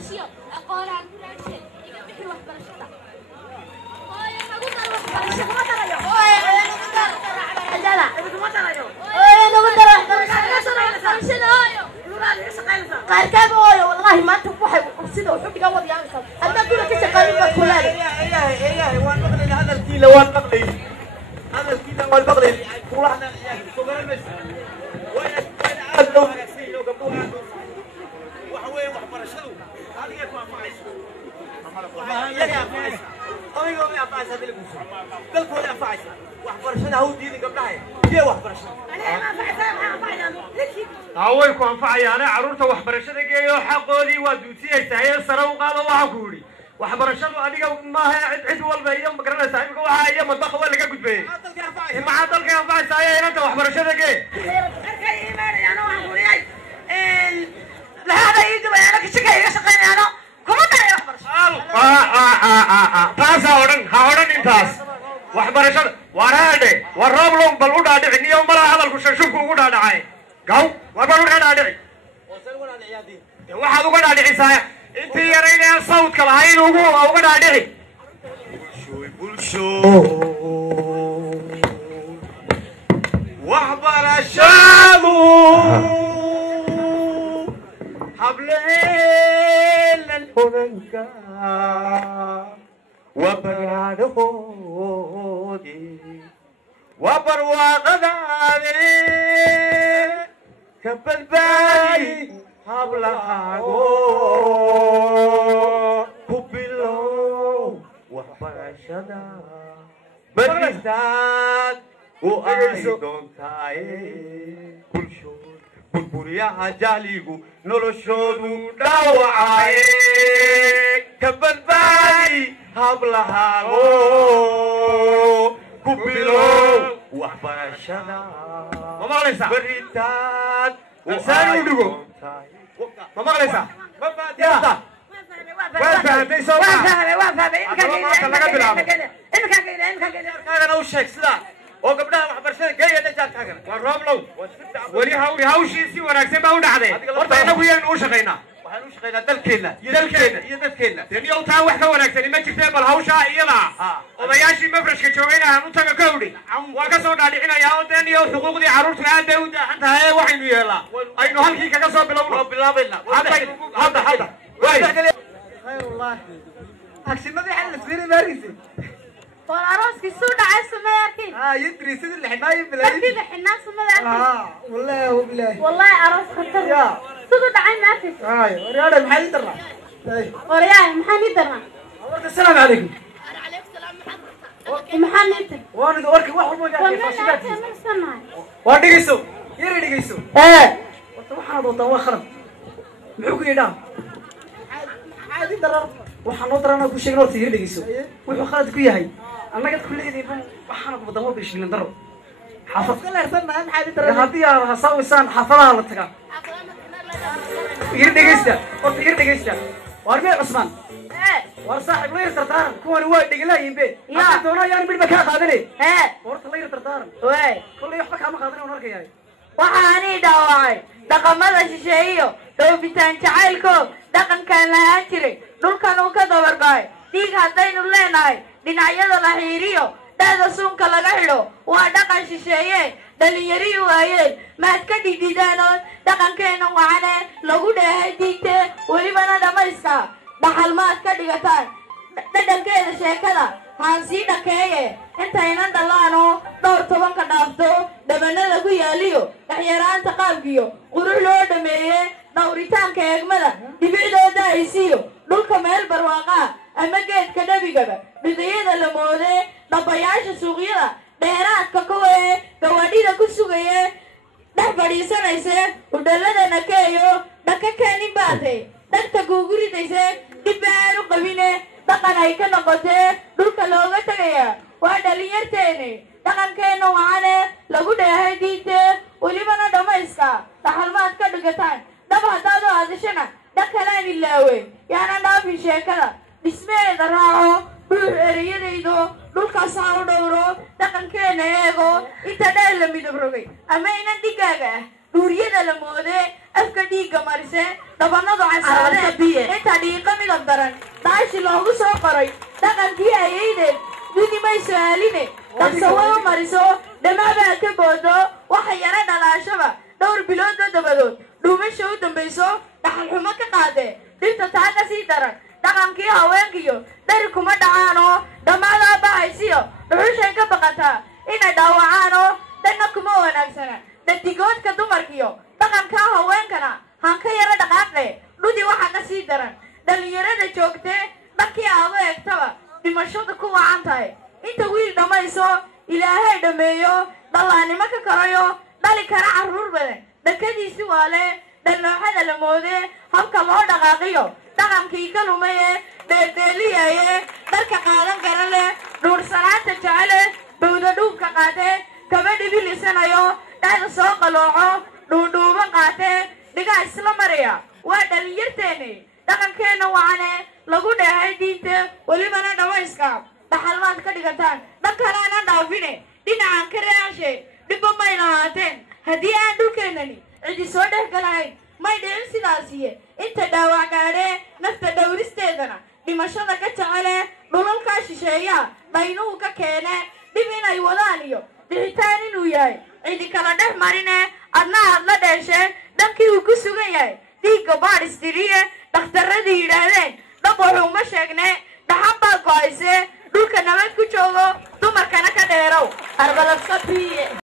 برشيو أقول عن برشيو إذا بحي واحد برشيو ويا ما قلنا واحد برشيو ما ترى يوم ويا قاركاب هايو والله ما تفوحي وسيده وحبي قوض يا أنسان أنا أقول لك إيش قريبة كلها إيه وان بقلي هذا الكيلو وان بقلي هذا الكيلو وان بقلي كلنا سوبر المس وين عادوا سيلو قبلوا وحوي وحبر شلو هذه ما فايز يا فايز أيوة يا فايز هذا اللي بقول قلت يا فايز وحبر شلو هو ديني قبلها يا وحبر شلو أنا ما فايز ما فايز هاويكو أنفعي أنا عروسة وحبرشة جايو حقولي ودوتي استهيا سرو قالوا وحكوري وحبرشة أديك ما هي عد والبيئة مقرنة سايبك وهاي مطبخ ولا كجود بيه ما عطل كان فايز سايا أنت وحبرشة جاي أنا وحكوري هذا يجي أنا كشكاية شقيني أنا كم ترى وحبرشة تاس هاورن إنتاس وحبرشة ورادة والرابلون بلودا دعني يوم بلا هذا الكششوك وقودا دعاي قاو وبلودا دعني waxaad uga dhaadhicisay intii yareeyay sawdka lahayn ugu uga dhaadhici bulsho waxbarashadu hableen hodanka wabarwaaqoodi wabarwaaqadaade kabadbaadi hablahago kubilo waxbarashada baristaad u ay doontaay bulsho burburyaha jahligu noloshoodu dhaawacaye kabadbaadi hablahago kubilo waxbarashada baristaad سالم ودقو ما مغلسة يلا وافهم ليش وافهم أنا وشك سلا وقبلها محبرشين جاي نجار كاغر والرملو ولي هاوشي سي وناكسب أو نعدي ورطينا ويا نوشقينا وحنوشقينا دلكينا يدلكينا تاني أو تاو وحنا وناكسني ما جبت بالهاوشة يلا وضياشي مفرش كجوينا هنوتها كودي وكسر دادعنا يا ودني أو حقوق دي عروض عاد أنت هاي وحين يلا أينو هالكي كسر بلا هذا خير الله أكشن ما في حل سفيري ماريسي والعروس كسودة عايز سماكين يدري سيد الحماية بلاي كيف الحناس سماكين والله وبلاي والله عروس خطر يا سودة عين ما في ورياضة محل درنا ورياضة محل درنا السلام عليكم عليكم السلام محل انت وانا دورك واحد مو جاي فاشيلاتي وادغيسو يري دغيسو waxaan doontaa waa kharab muxuu ku yidhaa caadi darar waxaan noo darana ku sheegno horta yiri dhageyso wuxuu khalad ku yahay annaga kulligeedii waxaan ku badamo bishilin daro xaafad ka leersan ma caadi darar hadii aad hasawisaan xaafadaha la tagaa yiri dhageysta horta yiri dhageysta warmee Usman war saaxib la yartartaan kuwan waa dhiglaayeen be hadda doonayaan midba ka qaadanay horta la yartartaan way kulli waxba kama qaadanay oo arkayay waxaani dhaawacay dhaqamada shisheeyo doobitaan jacaylko dhaqankan lahaan jiray dhulkan uu ka dabarbaay dhiig haddaynu leenahay dhinacyada la xiiriyo dhada suunka laga xidho waa dhaqan shisheeye dhalinyariyu waayeen maad ka dhidhidaanood dhaqankeena wacane lagu dheehay diinte welibana dhammayska dhaxal maad ka dhigataan dhadhankeeda sheekada haan sii dhakeeye intaynan dhallaano dhowr tobanka dhaafto dhabanada ku yaaliyo dhaxyaraanta qaabkiyo qurux loo dhameeye dhawritaanka eegmada dhibicdooda aysiiyo dhulka meel barwaaqaa ama geedka dhabigaba dhidayada la moode dhabayaasha suuqyada dheeraadka kuwae gawaadhida ku sugaye dhex fadhiisanayse udhalada nakeeyo dhaka keenin baatay dhagta kuuguridayse dhib aanu qabine dhaqan ay ka noqotee dhulka looga tegaya waa dhalinyarteeni dhaqankeena wacane lagu dheehay diinte welibana dhammayska dhaxalmaad ka dhigataan dhab haddaad u aadashana dhakalaan ilaawe yaanan dhaafin sheekada dhismeeda raaco dhuux ereyadaydo dhulkaasaan u dhowro dhaqankeena eego inta dheer la midab rogay ama inan dhigaaga ah dhuuriyada la moode afka dhiigga marise dhabanadu casaade inta dhiir daran daashi loogu soo qoray dhaqankii ayaydeed duni may su-aaline dhaqsawada mariso dhammaabaa ka boodo waxa yara dhalaashaba dhowr biloodba dabadood dhuumasha u dambayso dhaxalxumo ka qaadee dhibta taa ka sii daran dhaqankii haweenkiyo dhari kuma dhacaanoo dhammaadaa bahaysiyo dhuxushay ka baqataa inay dhaawacaanoo dhanna kuma wanaagsana dhadigoodka dumarkiyo dhaqankaa haweenkana han ka yara dhaqaaqe dhudi waxa ka sii daran dhallinyarada joogtee dhankii aad u eegtaba dhimashada ku wacan tahay inta wiil dhammayso ilaahay dhammeeyo dhallaannimo ka korayo dhali kara carruur badan dhakadiisi waale dhalnooxada la moodee habka loo dhaqaaqiyo dhaqankii ka lumaye dheerdheeliyaye dharka qaadan kara leh dhuursanaanta jecele bawda dhuubka qaatee kaba dhibilisanayo dhexda soo qalooco dhuudhuuban qaatee dhigaa isla maraya waa dhalinyarteeni dhaqankeenna wacane lagu dheehay diinte welibana dhamayska dhaxalmaad ka dhigataan dhan kaleana dhaafine dhinacan ka reeashe dhibba may lahaateen haddii aan dhulkeennani cidi soo dhex galahayn may dhicin sidaasiye inta dhaawac gaadhee nafta dhowristeedana dhimashada ka jecele dhulalkaa shisheeyaa dhaynuhu ka keene dhib inay wadaan iyo dhixitaan inuu yahay cidi kala dhex marine adna aad la dheeshee dhankii uu ku sugan yahay dhiigga baadhistiriye dhakhtarradii yidhaahdeen dhab wuxuuma sheegne dhaxan baa go'aysee dhulka nabad ku joogo dumarkana ka dheerow arbalabsatiiye